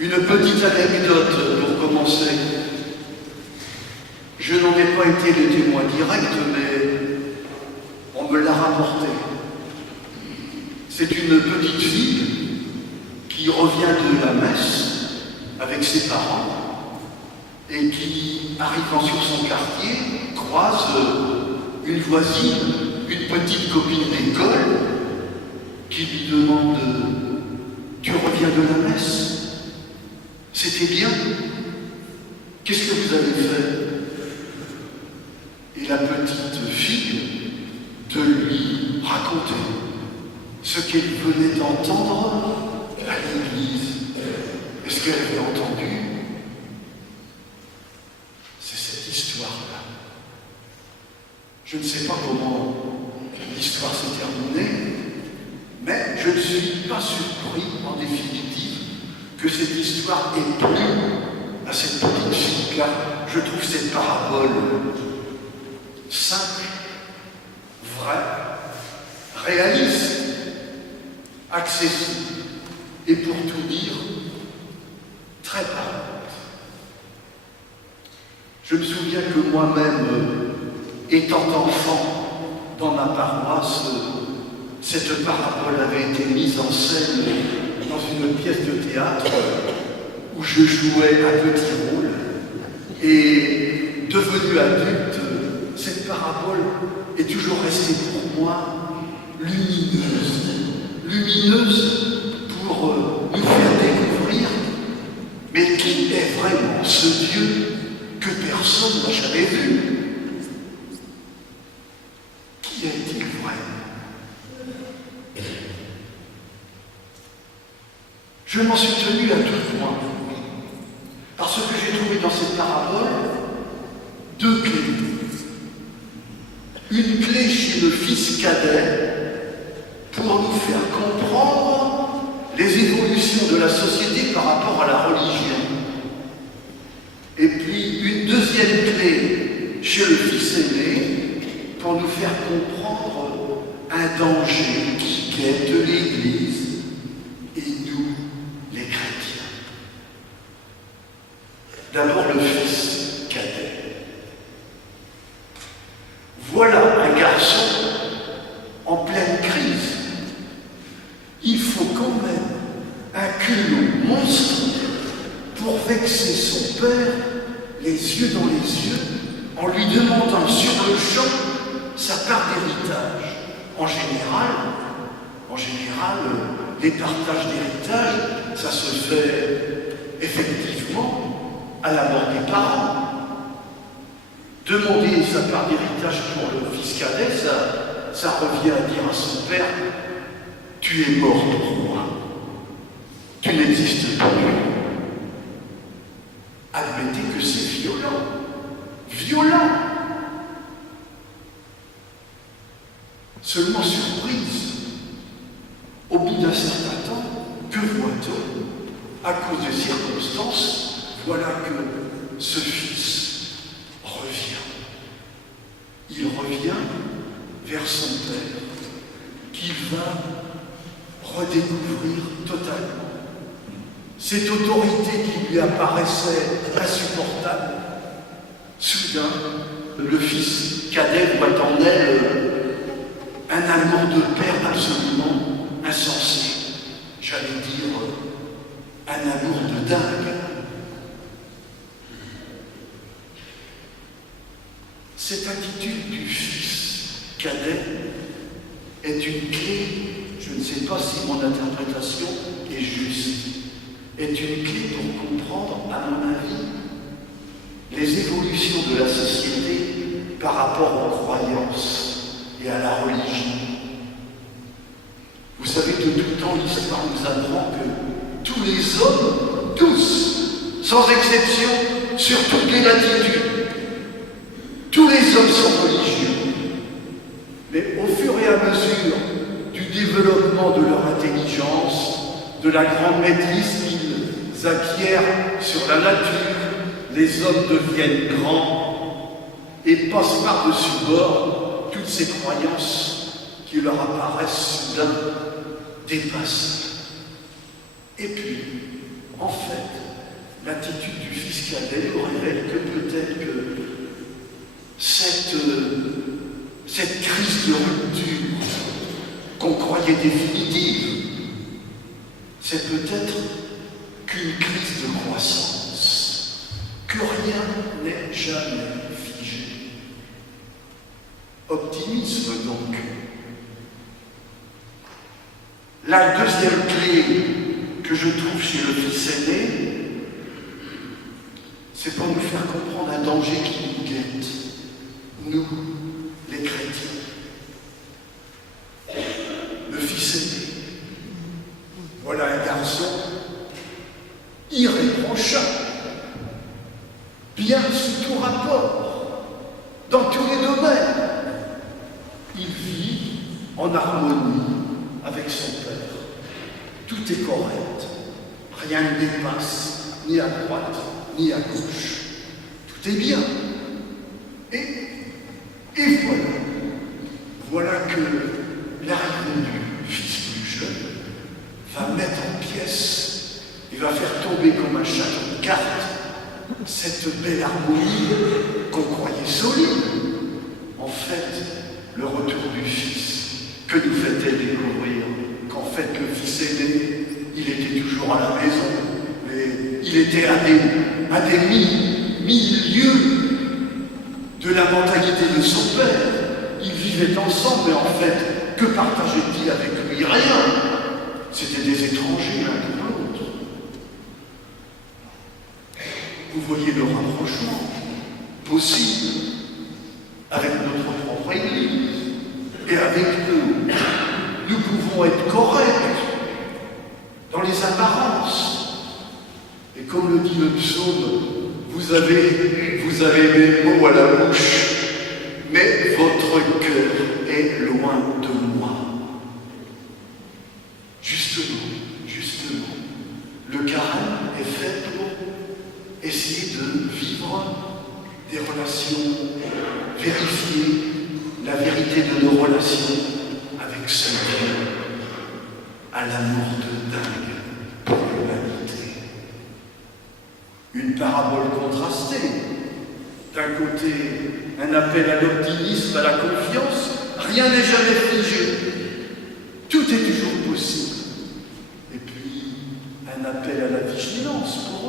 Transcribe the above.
Une petite anecdote pour commencer. Je n'en ai pas été le témoin direct, mais on me l'a rapporté. C'est une petite fille qui revient de la messe avec ses parents et qui, arrivant sur son quartier, croise une voisine, une petite copine d'école, qui lui demande « Tu reviens de la messe ? C'était bien ? Qu'est-ce que vous avez fait ?» Et la petite fille de lui raconter ce qu'elle venait d'entendre à l'église. Est-ce qu'elle avait entendu? C'est cette histoire-là. Je ne sais pas comment l'histoire s'est terminée, mais je ne suis pas surpris, en définitive, que cette histoire ait plu à cette petite fille, car je trouve cette parabole simple, vraie, réaliste, accessible, et pour tout dire, très parlante. Je me souviens que moi-même, étant enfant dans ma paroisse, cette parabole avait été mise en scène dans une pièce de théâtre où je jouais un petit rôle. Et devenu adulte, cette parabole est toujours restée pour moi lumineuse pour nous faire découvrir, mais qui est vraiment ce Dieu que personne n'a jamais vu? Qui est-il vraiment? Je m'en suis tenu à tout point, parce que j'ai trouvé dans cette parabole deux clés. Une clé chez le fils cadet pour nous faire comprendre les évolutions de la société par rapport à la religion. Et puis une deuxième clé chez le fils aîné pour nous faire comprendre un danger qui guette l'Église et nous, les chrétiens. D'abord le fils cadet. Voilà un garçon en pleine crise. Il faut quand même un culot monstrueux pour vexer son père, les yeux dans les yeux, en lui demandant sur le champ sa part d'héritage. En général, les partages d'héritage, ça se fait effectivement à la mort des parents. Demander sa part d'héritage pour le fils cadet, ça revient à dire à son père « Tu es mort pour moi, tu n'existes plus ». Admettez que c'est violent. Seulement surprise, au bout d'un certain temps, que voit-on? À cause des circonstances, voilà que ce fils revient. Il revient vers son père, qu'il va redécouvrir totalement. Cette autorité qui lui apparaissait insupportable, soudain, le fils cadet voit en elle un amour de père absolument insensé. J'allais dire un amour de dingue. Cette attitude du fils cadet est une clé, je ne sais pas si mon interprétation est juste, est une clé pour comprendre, à mon avis, les évolutions de la société par rapport aux croyances et à la religion. Vous savez, de tout temps, l'histoire nous apprend que tous les hommes, tous, sans exception, sur toutes les latitudes, tous les hommes sont religieux. Mais au fur et à mesure du développement de leur intelligence, de la grande maîtrise qu'ils acquièrent sur la nature, les hommes deviennent grands et passent par-dessus bord toutes ces croyances qui leur apparaissent soudain dépassées. Et puis, En fait, l'attitude du fils cadet nous révèle que peut-être que cette crise de rupture qu'on croyait définitive, c'est peut-être qu'une crise de croissance, que rien n'est jamais figé. Optimisme donc. La deuxième clé que je trouve chez le fils aîné, c'est pour nous faire comprendre un danger qui nous guette, nous, les chrétiens. Le fils aîné, voilà un garçon irréprochable, bien sous tout rapport, dans tous les domaines. Il vit en harmonie avec son père. Tout est correct, rien ne dépasse, ni à droite, ni à gauche. Tout est bien. Et voilà que l'arrivée du fils plus jeune va mettre en pièces et va faire tomber comme un château de cartes cette belle harmonie qu'on croyait solide. En fait, le retour du fils, que nous fait-elle découvrir? Qu'en fait, le fils aîné, il était toujours à la maison, mais il était à des milieux de la mentalité de son père. Ils vivaient ensemble, mais en fait, que partageait-il avec lui? Rien. C'était des étrangers l'un pour l'autre. Vous voyez le rapprochement possible avec notre propre Église et avec nous. Nous pouvons être corrects dans les apparences. Et comme le dit le psaume, vous avez mes mots à la bouche, mais votre cœur est loin de moi. Justement, le carême est fait pour essayer de vivre des relations, vérifier la vérité de nos relations avec ce Dieu, à l'amour de dingue pour l'humanité. Une parabole contrastée. D'un côté, un appel à l'optimisme, à la confiance, rien n'est jamais figé, tout est toujours possible. Et puis, un appel à la vigilance pour